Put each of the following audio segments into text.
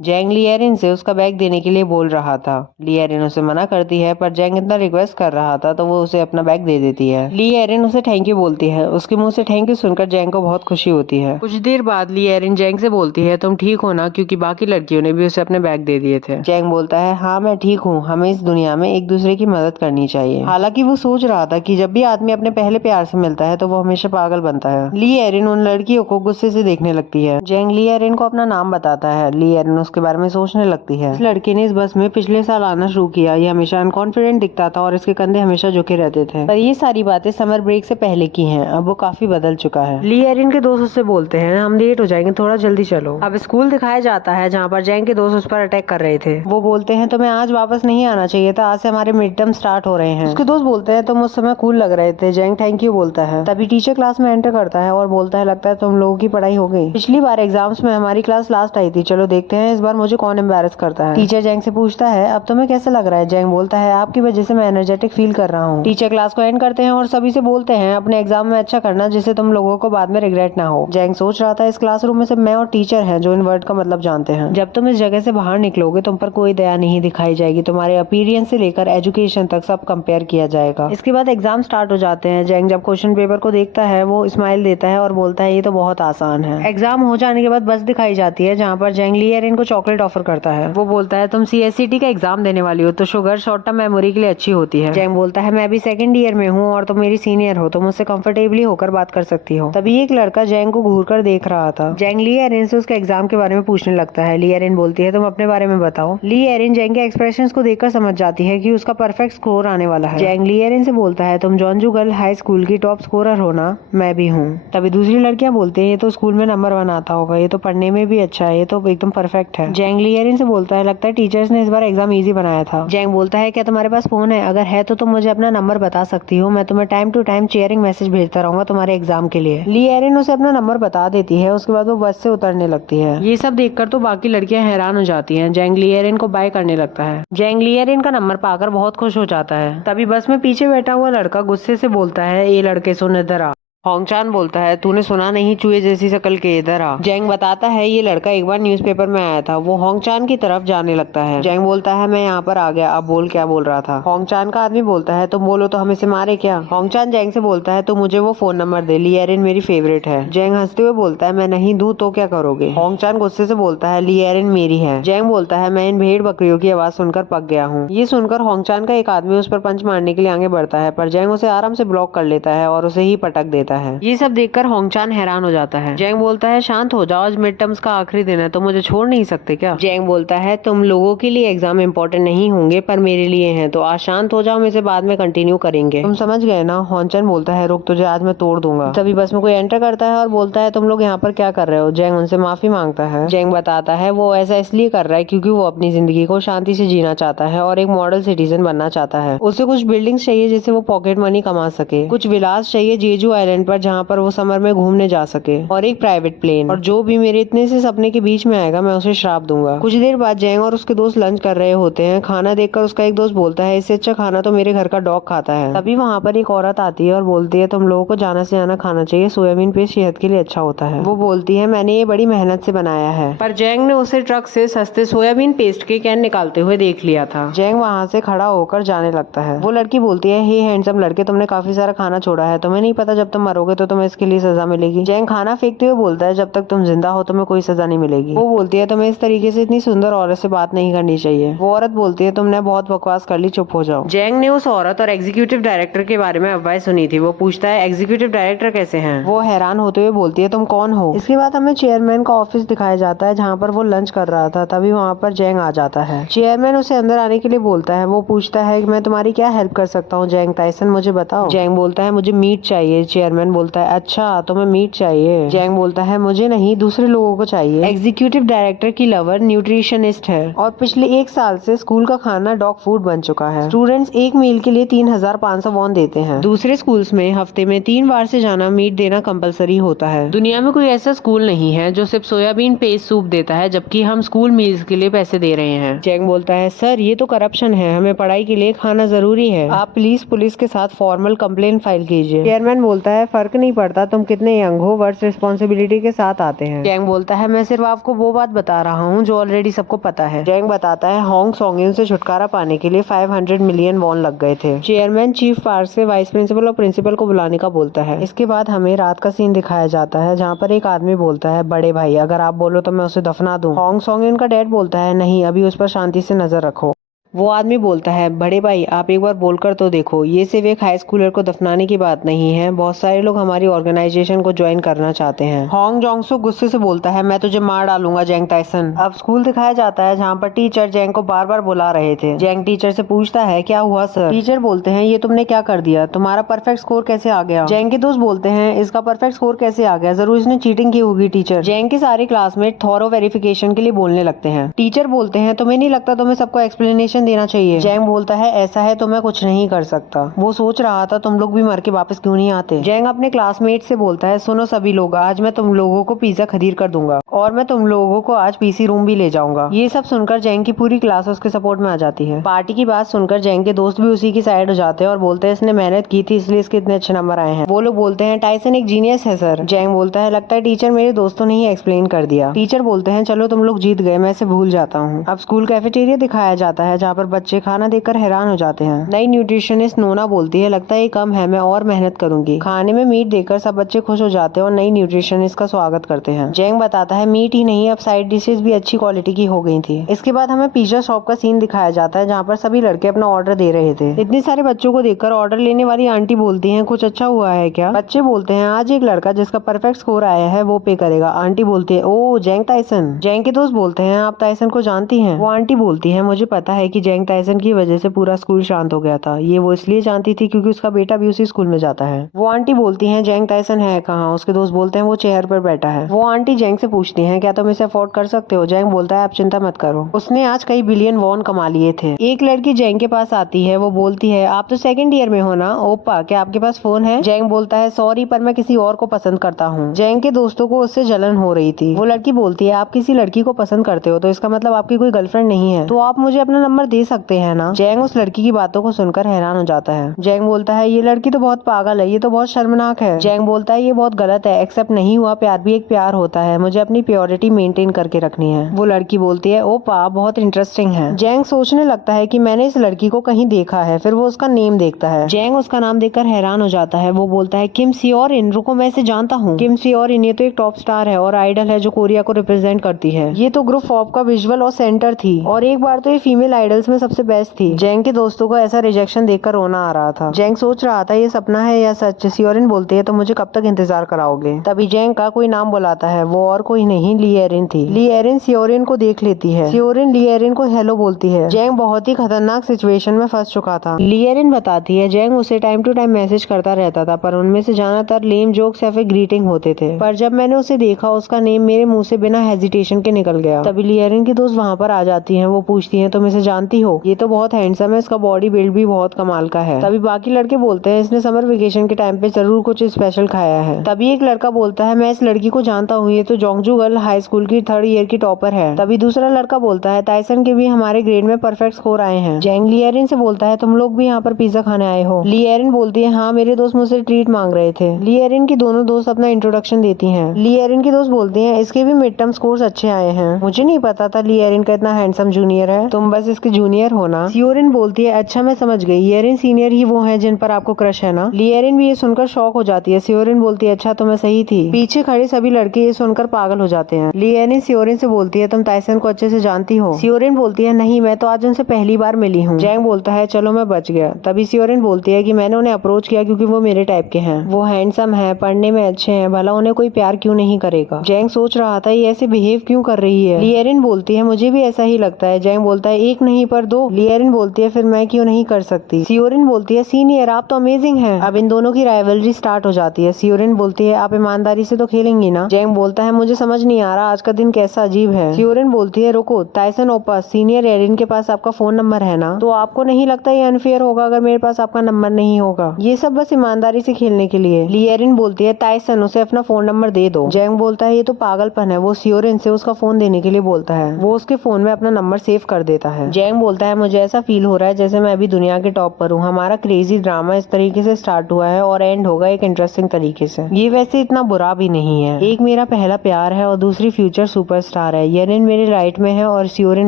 जैंग लिएरिन से उसका बैग देने के लिए बोल रहा था। लिएरिन उसे मना करती है, पर जैंग इतना रिक्वेस्ट कर रहा था तो वो उसे अपना बैग दे देती है। लिएरिन उसे थैंक यू बोलती है। उसके मुंह से थैंक यू सुनकर जैंग को बहुत खुशी होती है। कुछ देर बाद लिएरिन जैंग से बोलती है, तुम ठीक हो ना, क्योंकि बाकी लड़कियों ने भी उसे अपने बैग दे दिए थे। जैंग बोलता है, हाँ मैं ठीक हूँ, हमें इस दुनिया में एक दूसरे की मदद करनी चाहिए। हालांकि वो सोच रहा था कि जब भी आदमी अपने पहले प्यार से मिलता है तो वो हमेशा पागल बनता है। लिएरिन उन लड़कियों को गुस्से से देखने लगती है। जैंग लिएरिन को अपना नाम बताता है। लिएरिन उसके बारे में सोचने लगती है। इस लड़के ने इस बस में पिछले साल आना शुरू किया। ये हमेशा अनकॉन्फिडेंट दिखता था और इसके कंधे हमेशा झुके रहते थे, पर ये सारी बातें समर ब्रेक से पहले की हैं। अब वो काफी बदल चुका है। लिएरिन के दोस्त उससे बोलते हैं, हम लेट हो जाएंगे, थोड़ा जल्दी चलो। अब स्कूल दिखाया जाता है जहाँ पर जैंग के दोस्त उस पर अटैक कर रहे थे। वो बोलते हैं, तुम्हें आज वापस नहीं आना चाहिए था, आज से हमारे मिड टर्म स्टार्ट हो रहे हैं। उसके दोस्त बोलते हैं, तुम उस समय कूल लग रहे थे। जैंग थैंक यू बोलता है। तभी टीचर क्लास में एंटर करता है और बोलता है, लगता है तुम लोगों की पढ़ाई हो गई। पिछली बार एग्जाम्स में हमारी क्लास लास्ट आई थी, चलो देखते हैं इस बार मुझे कौन एम्बैरस करता है। टीचर जैंग से पूछता है, अब तुम्हें कैसा लग रहा है? जैंग बोलता है, आपकी वजह से मैं एनर्जेटिक फील कर रहा हूँ। टीचर क्लास को एंड करते हैं और सभी से बोलते हैं, अपने एग्जाम में अच्छा करना, जिससे तुम लोगों को बाद में रिग्रेट ना हो। जैंग सोच रहा था, इस क्लासरूम में सिर्फ मैं और टीचर हैं जो इन वर्ड का मतलब जानते हैं। जब तुम इस जगह से बाहर निकलोगे तुम पर कोई दया नहीं दिखाई जाएगी। तुम्हारे अपीयरेंस से लेकर एजुकेशन तक सब कंपेयर किया जाएगा। इसके बाद एग्जाम स्टार्ट हो जाते हैं। जैंग जब क्वेश्चन पेपर को देखता है वो स्माइल देता है और बोलता है, ये तो बहुत आसान है। एग्जाम हो जाने के बाद बस दिखाई जाती है जहाँ पर जैंग लिएरिन को चॉकलेट ऑफर करता है। वो बोलता है, तुम CSCT का एग्जाम देने वाली हो तो शुगर शॉर्ट टर्म मेमोरी के लिए अच्छी होती है। जैंग बोलता है, मैं अभी सेकंड ईयर में हूँ और तुम मेरी सीनियर हो, तुम मुझसे कंफर्टेबली होकर बात कर सकती हो। तभी एक लड़का जैंग को घूर कर देख रहा था। जैंग लिएरिन से उसके एग्जाम के बारे में पूछने लगता है। लिएरिन बोलती है, तुम अपने बारे में बताओ। लिएरिन जैंग के एक्सप्रेशंस को देखकर समझ जाती है कि उसका परफेक्ट स्कोर आने वाला है। जैंग लिएरिन से बोलता है, तुम जॉनजू गर्ल हाई स्कूल की टॉप स्कोरर हो ना? मैं भी हूँ। तभी दूसरी लड़कियां बोलती है, ये तो स्कूल में नंबर 1 आता होगा, ये तो पढ़ने में भी अच्छा है, ये तो एकदम परफेक्ट है। जैंग लिएरिन से बोलता है, लगता है टीचर्स ने इस बार एग्जाम इजी बनाया था। जैंग बोलता है, क्या तुम्हारे पास फोन है? अगर है तो तुम मुझे अपना नंबर बता सकती हो, मैं तुम्हें time to time cheering message भेजता रहूंगा तुम्हारे एग्जाम के लिए। लिएरिन उसे अपना नंबर बता देती है। उसके बाद वो बस से उतरने लगती है। ये सब देखकर तो बाकी लड़कियां हैरान हो जाती हैं। जैंग लिएरिन को बाय करने लगता है। जैंग लिएरिन का नंबर पाकर बहुत खुश हो जाता है। तभी बस में पीछे बैठा हुआ लड़का गुस्से से बोलता है, ये लड़के सुन इधर आ। होंगचान बोलता है, तूने सुना नहीं, चूहे जैसी शक्ल के, इधर आ। जैंग बताता है, ये लड़का एक बार न्यूज़पेपर में आया था। वो होंगचान की तरफ जाने लगता है। जैंग बोलता है, मैं यहाँ पर आ गया, अब बोल क्या बोल रहा था। होंगचान का आदमी बोलता है, तुम बोलो तो हम इसे मारे क्या? होंगचान जैंग से बोलता है, तुम मुझे वो फोन नंबर दे, लिएरिन मेरी फेवरेट है। जैंग हंसते हुए बोलता है, मैं नहीं दूं तो क्या करोगे? होंगचान गुस्से से बोलता है, लिएरिन मेरी है। जैंग बोलता है, मैं इन भेड़ बकरियों की आवाज सुनकर पक गया हूँ। ये सुनकर होंगचान का एक आदमी उस पर पंच मारने के लिए आगे बढ़ता है, पर जैंग उसे आराम से ब्लॉक कर लेता है और उसे ही पटक देता है। ये सब देखकर होंगचान हैरान हो जाता है। जैंग बोलता है, शांत हो जाओ, आज मिड टर्म्स का आखिरी दिन है, तो मुझे छोड़ नहीं सकते क्या? जैंग बोलता है, तुम लोगों के लिए एग्जाम इम्पोर्टेंट नहीं होंगे पर मेरे लिए हैं, तो आज शांत हो जाओ, हम इसे बाद में कंटिन्यू करेंगे। तुम समझ गए ना? होंगचान बोलता है, रुक, तुझे आज मैं तोड़ दूंगा। तभी बस में कोई एंटर करता है और बोलता है, तुम लोग यहाँ पर क्या कर रहे हो? जैंग उनसे माफी मांगता है। जैंग बताता है, वो ऐसा इसलिए कर रहा है क्योंकि वो अपनी जिंदगी को शांति से जीना चाहता है और एक मॉडल सिटीजन बनना चाहता है। उसे कुछ बिल्डिंग्स चाहिए जिससे वो पॉकेट मनी कमा सके, कुछ विलास चाहिए जेजू आइलैंड पर जहाँ पर वो समर में घूमने जा सके, और एक प्राइवेट प्लेन। और जो भी मेरे इतने से सपने के बीच में आएगा मैं उसे श्राप दूंगा। कुछ देर बाद जैंग और उसके दोस्त लंच कर रहे होते हैं। खाना देखकर उसका एक दोस्त बोलता है, इससे अच्छा खाना तो मेरे घर का डॉग खाता है। तभी वहाँ पर एक औरत आती है और बोलती है, तुम लोगों को जाना से जाना खाना चाहिए, सोयाबीन पेस्ट सेहत के लिए अच्छा होता है। वो बोलती है, मैंने ये बड़ी मेहनत से बनाया है। पर जैंग ने उसे ट्रक से सस्ते सोयाबीन पेस्ट के कैन निकालते हुए देख लिया था। जैंग वहाँ से खड़ा होकर जाने लगता है। वो लड़की बोलती है, हे हैंडसम लड़के, तुमने काफी सारा खाना छोड़ा है, तुम्हें नहीं पता जब तुम मरोगे तो तुम्हें इसके लिए सजा मिलेगी। जैंग खाना फेंकते हुए बोलता है, जब तक तुम जिंदा हो तुम्हें कोई सजा नहीं मिलेगी। वो बोलती है, तुम्हें इस तरीके से इतनी सुंदर औरत से बात नहीं करनी चाहिए। वो औरत बोलती है, तुमने बहुत बकवास कर ली, चुप हो जाओ। जैंग ने उस औरत और एग्जीक्यूटिव डायरेक्टर के बारे में अफवाहें सुनी थी। वो पूछता है, एग्जीक्यूटिव डायरेक्टर कैसे हैं? वो हैरान होते हुए बोलती है, तुम कौन हो? इसके बाद हमें चेयरमैन का ऑफिस दिखाया जाता है जहाँ पर वो लंच कर रहा था। तभी वहाँ पर जैंग आ जाता है। चेयरमैन उसे अंदर आने के लिए बोलता है। वो पूछता है, मैं तुम्हारी क्या हेल्प कर सकता हूँ जैंग टाइसन, मुझे बताओ। जैंग बोलता है, मुझे मीट चाहिए। चेयरमैन बोलता है, अच्छा तुम्हें मीट चाहिए? जैंग बोलता है, मुझे नहीं, दूसरे लोगों को चाहिए। एग्जीक्यूटिव डायरेक्टर की लवर न्यूट्रिशनिस्ट है और पिछले 1 साल से स्कूल का खाना डॉग फूड बन चुका है। स्टूडेंट्स एक मील के लिए 3500 वॉन देते हैं। दूसरे स्कूल्स में हफ्ते में 3 बार से जाना मीट देना कंपलसरी होता है। दुनिया में कोई ऐसा स्कूल नहीं है जो सिर्फ सोयाबीन पेस्ट सूप देता है, जबकि हम स्कूल मील्स के लिए पैसे दे रहे हैं। जैंग बोलता है, सर ये तो करप्शन है, हमें पढ़ाई के लिए खाना जरूरी है, आप प्लीज पुलिस के साथ फॉर्मल कंप्लेंट फाइल कीजिए। चेयरमैन बोलता है, फर्क नहीं पड़ता तुम कितने यंग हो, वर्ड्स रिस्पॉन्सिबिलिटी के साथ आते हैं। जैंग बोलता है मैं सिर्फ आपको वो बात बता रहा हूँ जो ऑलरेडी सबको पता है। जैंग बताता है होंग सोंगिन से छुटकारा पाने के लिए 500 मिलियन वॉन लग गए थे। चेयरमैन चीफ पार्क से वाइस प्रिंसिपल और प्रिंसिपल को बुलाने का बोलता है। इसके बाद हमें रात का सीन दिखाया जाता है जहाँ पर एक आदमी बोलता है बड़े भाई अगर आप बोलो तो मैं उसे दफना दूं। होंग सोंगिन का डैड बोलता है नहीं, अभी उस पर शांति से नजर रखो। वो आदमी बोलता है बड़े भाई आप एक बार बोलकर तो देखो, ये सिर्फ एक हाई स्कूलर को दफनाने की बात नहीं है, बहुत सारे लोग हमारी ऑर्गेनाइजेशन को ज्वाइन करना चाहते हैं। होंग जोंगसुक गुस्से से बोलता है मैं तुझे मार डालूंगा जैंग टाइसन। अब स्कूल दिखाया जाता है जहाँ पर टीचर जैंग को बार बार बुला रहे थे। जैंग टीचर से पूछता है क्या हुआ सर। टीचर बोलते हैं ये तुमने क्या कर दिया, तुम्हारा परफेक्ट स्कोर कैसे आ गया। जैंग के दोस्त बोलते हैं इसका परफेक्ट स्कोर कैसे आ गया, जरूर इसने चीटिंग की होगी टीचर। जैंग के सारे क्लासमेट थॉरो वेरिफिकेशन के लिए बोलने लगते हैं। टीचर बोलते हैं तुम्हें नहीं लगता तुम्हें सबको एक्सप्लेनेशन देना चाहिए। जैंग बोलता है ऐसा है तो मैं कुछ नहीं कर सकता, वो सोच रहा था तुम लोग भी मर के वापस क्यों नहीं आते। जैंग अपने क्लासमेट से बोलता है सुनो सभी लोग, आज मैं तुम लोगों को पिज्जा खरीद कर दूंगा और मैं तुम लोगों को आज पीसी रूम भी ले जाऊंगा। ये सब सुनकर जैंग की पूरी क्लास उसके सपोर्ट में आ जाती है। पार्टी की बात सुनकर जैंग के दोस्त भी उसी की साइड हो जाते हैं और बोलते हैं इसने मेहनत की थी इसलिए इसके इतने अच्छे नंबर आए हैं। वो लोग बोलते हैं टाइसन एक जीनियस है सर। जैंग बोलता है लगता है टीचर मेरे दोस्तों ने ही एक्सप्लेन कर दिया। टीचर बोलते हैं चलो तुम लोग जीत गए, मैं इसे भूल जाता हूँ। अब स्कूल कैफेटेरिया दिखाया जाता है जहाँ पर बच्चे खाना देखकर हैरान हो जाते हैं। नई न्यूट्रिशनिस्ट नोना बोलती है लगता है ये कम है, मैं और मेहनत करूंगी। खाने में मीट देखकर सब बच्चे खुश हो जाते हैं और नई न्यूट्रिशनिस्ट का स्वागत करते हैं। जैंग बताता है मीट ही नहीं अब साइड डिशेस भी अच्छी क्वालिटी की हो गई थी। इसके बाद हमें पिज्जा शॉप का सीन दिखाया जाता है जहाँ पर सभी लड़के अपना ऑर्डर दे रहे थे। इतने सारे बच्चों को देखकर ऑर्डर लेने वाली आंटी बोलती है कुछ अच्छा हुआ है क्या। बच्चे बोलते हैं आज एक लड़का जिसका परफेक्ट स्कोर आया है वो पे करेगा। आंटी बोलती है ओ जैंग टाइसन। जैंग के दोस्त बोलते हैं आप टाइसन को जानती हैं। वो आंटी बोलती है मुझे पता है कि जैंग टाइसन की वजह से पूरा स्कूल शांत हो गया था, ये वो इसलिए जानती थी क्योंकि उसका बेटा भी उसी स्कूल में जाता है। वो आंटी बोलती हैं जैंग टाइसन है कहाँ। उसके दोस्त बोलते हैं वो चेयर पर बैठा है। वो आंटी जैंग से पूछती हैं क्या तुम इसे अफोर्ड कर सकते हो। जैंग बोलता है आप चिंता मत करो, उसने आज कई बिलियन वॉन कमा लिए थे। एक लड़की जैंग के पास आती है, वो बोलती है आप तो सेकंड ईयर में हो ना, ओप्पा क्या आपके पास फोन है। जैंग बोलता है सॉरी पर मैं किसी और को पसंद करता हूँ। जैंग के दोस्तों को उससे जलन हो रही थी। वो लड़की बोलती है आप किसी लड़की को पसंद करते हो तो इसका मतलब आपकी कोई गर्लफ्रेंड नहीं है, तो आप मुझे अपना नंबर दे सकते हैं ना। जैंग उस लड़की की बातों को सुनकर हैरान हो जाता है। जैंग बोलता है ये लड़की तो बहुत पागल है, ये तो बहुत शर्मनाक है। जैंग बोलता है ये बहुत गलत है, एक्सेप्ट नहीं हुआ प्यार भी एक प्यार होता है, मुझे अपनी प्योरिटी मेंटेन करके रखनी है। वो लड़की बोलती है ओपा बहुत इंटरेस्टिंग है। जैंग सोचने लगता है कि मैंने इस लड़की को कहीं देखा है, फिर वो उसका नेम देखता है। जैंग उसका नाम देखकर हैरान हो जाता है। वो बोलता है किम सियोरिन, रुको मैं इसे जानता हूँ। किम सियोरिन ये तो एक टॉप स्टार है और आइडल है जो कोरिया को रिप्रेजेंट करती है। ये तो ग्रुप ऑफ का विजुअल और सेंटर थी और एक बार तो ये फीमेल आइडल्स में सबसे बेस्ट थी। जैंग के दोस्तों को ऐसा रिजेक्शन देखकर रोना आ रहा था। जैंग सोच रहा था ये सपना है या सच। सियोरिन बोलती है तो मुझे कब तक इंतजार कराओगे। तभी जैंग का कोई नाम बुलाता है, वो और कोई नहीं ली एरिन थी। ली एरिन सियोरिन को देख लेती है। सियोरिन ली एरिन को हेलो बोलती है। जैंग बहुत ही खतरनाक सिचुएशन में फंस चुका था। ली एरिन बताती है जैंग उसे टाइम टू टाइम मैसेज करता रहता था पर उनमें से ज्यादातर लेम जोक्स या फिर ग्रीटिंग होते थे, पर जब मैंने उसे देखा उसका नेम मेरे मुंह से बिना हेजिटेशन के निकल गया। तभी ली एरिन की दोस्त वहाँ पर आ जाती है। वो पूछती है तुम इसे जानती हो, ये तो बहुत हैंडसम है, इसका बॉडी बिल्ड भी बहुत कमाल का है। तभी बाकी लड़के बोलते हैं इसने समर वेकेशन के टाइम पे जरूर कुछ स्पेशल खाया है। तभी एक लड़का बोलता है मैं इस लड़की को जानता हूँ, ये तो जोंगजू गर्ल हाई स्कूल की 3rd ईयर की टॉपर है। तभी दूसरा लड़का बोलता है टाइसन के भी हमारे ग्रेड में परफेक्ट स्कोर आए हैं। जैंग ली एरिन से बोलता है तुम लोग भी यहाँ पर पिज्जा खाने आए हो। ली एरिन बोलती है हाँ मेरे दोस्त मुझसे ट्रीट मांग रहे थे। ली एरिन की दोनों दोस्त अपना इंट्रोडक्शन देती हैं। ली एरिन की दोस्त बोलती है इसके भी मिड टर्म स्कोर्स अच्छे आए हैं, मुझे नहीं पता था ली एरिन का इतना हैंडसम जूनियर है, तुम बस इसके जूनियर हो ना। सियोरिन बोलती है अच्छा मैं समझ गई, एरिन सीनियर ही वो है जिन पर आपको क्रश है ना। ली एरिन भी ये सुनकर शॉक हो जाती है। सियोरिन बोलती है अच्छा तो मैं सही थी। पीछे खड़े सभी लड़के ये सुनकर पागल हो जाते हैं। ली एरिन सियोरिन से बोलती है तुम टाइसन को अच्छे से जानती हो। सियोरिन बोलती है नहीं मैं तो आज उनसे पहली बार मिली हूँ। जैंग बोलता है चलो मैं बच गया। तभी सियोरिन बोलती है कि मैंने उन्हें अप्रोच किया क्योंकि वो मेरे टाइप के हैं, वो हैंडसम है, पढ़ने में अच्छे हैं, भला उन्हें कोई प्यार क्यों नहीं करेगा। जैंग सोच रहा था ये ऐसे बिहेव क्यों कर रही है। ली एरिन बोलती है मुझे भी ऐसा ही लगता है। जैंग बोलता है एक नहीं पर दो। ली एरिन बोलती है फिर मैं क्यों नहीं कर सकती। सियोरिन बोलती है सीनियर आप तो अमेजिंग हैं। अब इन दोनों की राइवलरी स्टार्ट हो जाती है। सियोरिन बोलती है आप ईमानदारी से तो खेलेंगी ना। जैंग बोलता है मुझे समझ नहीं आ रहा आज का दिन कैसा अजीब है। सियोरिन बोलती है रुको, टाइसन ओपा सीनियर एरिन के पास आपका फोन नंबर है ना, तो आपको नहीं लगता ये अनफेयर होगा अगर मेरे पास आपका नंबर नहीं होगा। ये सब बस ईमानदारी से खेलने के लिए। ली एरिन बोलती है टाइसन उसे अपना फोन नंबर दे दो। जैंग बोलता है ये तो पागलपन है। वो सियोरिन से उसका फोन देने के लिए बोलता है। वो उसके फोन में अपना नंबर सेव कर देता है। जैंग जैंग बोलता है मुझे ऐसा फील हो रहा है जैसे मैं अभी दुनिया के टॉप पर हूँ। हमारा क्रेजी ड्रामा इस तरीके से स्टार्ट हुआ है और एंड होगा एक इंटरेस्टिंग तरीके से। ये वैसे इतना बुरा भी नहीं है। एक मेरा पहला प्यार है और दूसरी फ्यूचर सुपरस्टार है। येरिन मेरे राइट में है और सियोरिन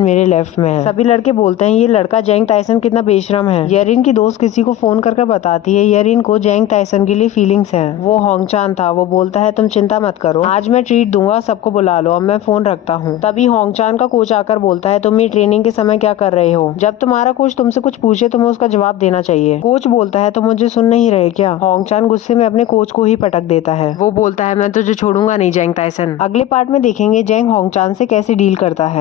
मेरे लेफ्ट में है। सभी लड़के बोलते हैं ये लड़का जैंग टाइसन कितना बेशरम है। येरिन की दोस्त किसी को फोन करके बताती है येरिन को जैंग टाइसन के लिए फीलिंग्स है। वो होंगचान था। वो बोलता है तुम चिंता मत करो, आज मैं ट्रीट दूंगा, सबको बुला लो, अब मैं फोन रखता हूँ। तभी होंगचान का कोच आकर बोलता है तुम ये ट्रेनिंग के समय क्या कर रहे हो? जब तुम्हारा कोच तुमसे कुछ पूछे तुम्हें उसका जवाब देना चाहिए। कोच बोलता है तुम मुझे सुन नहीं रहे क्या? होंगचान गुस्से में अपने कोच को ही पटक देता है। वो बोलता है मैं तुझे छोड़ूंगा नहीं जैंग टाइसन। अगले पार्ट में देखेंगे जैंग होंगचान से कैसे डील करता है।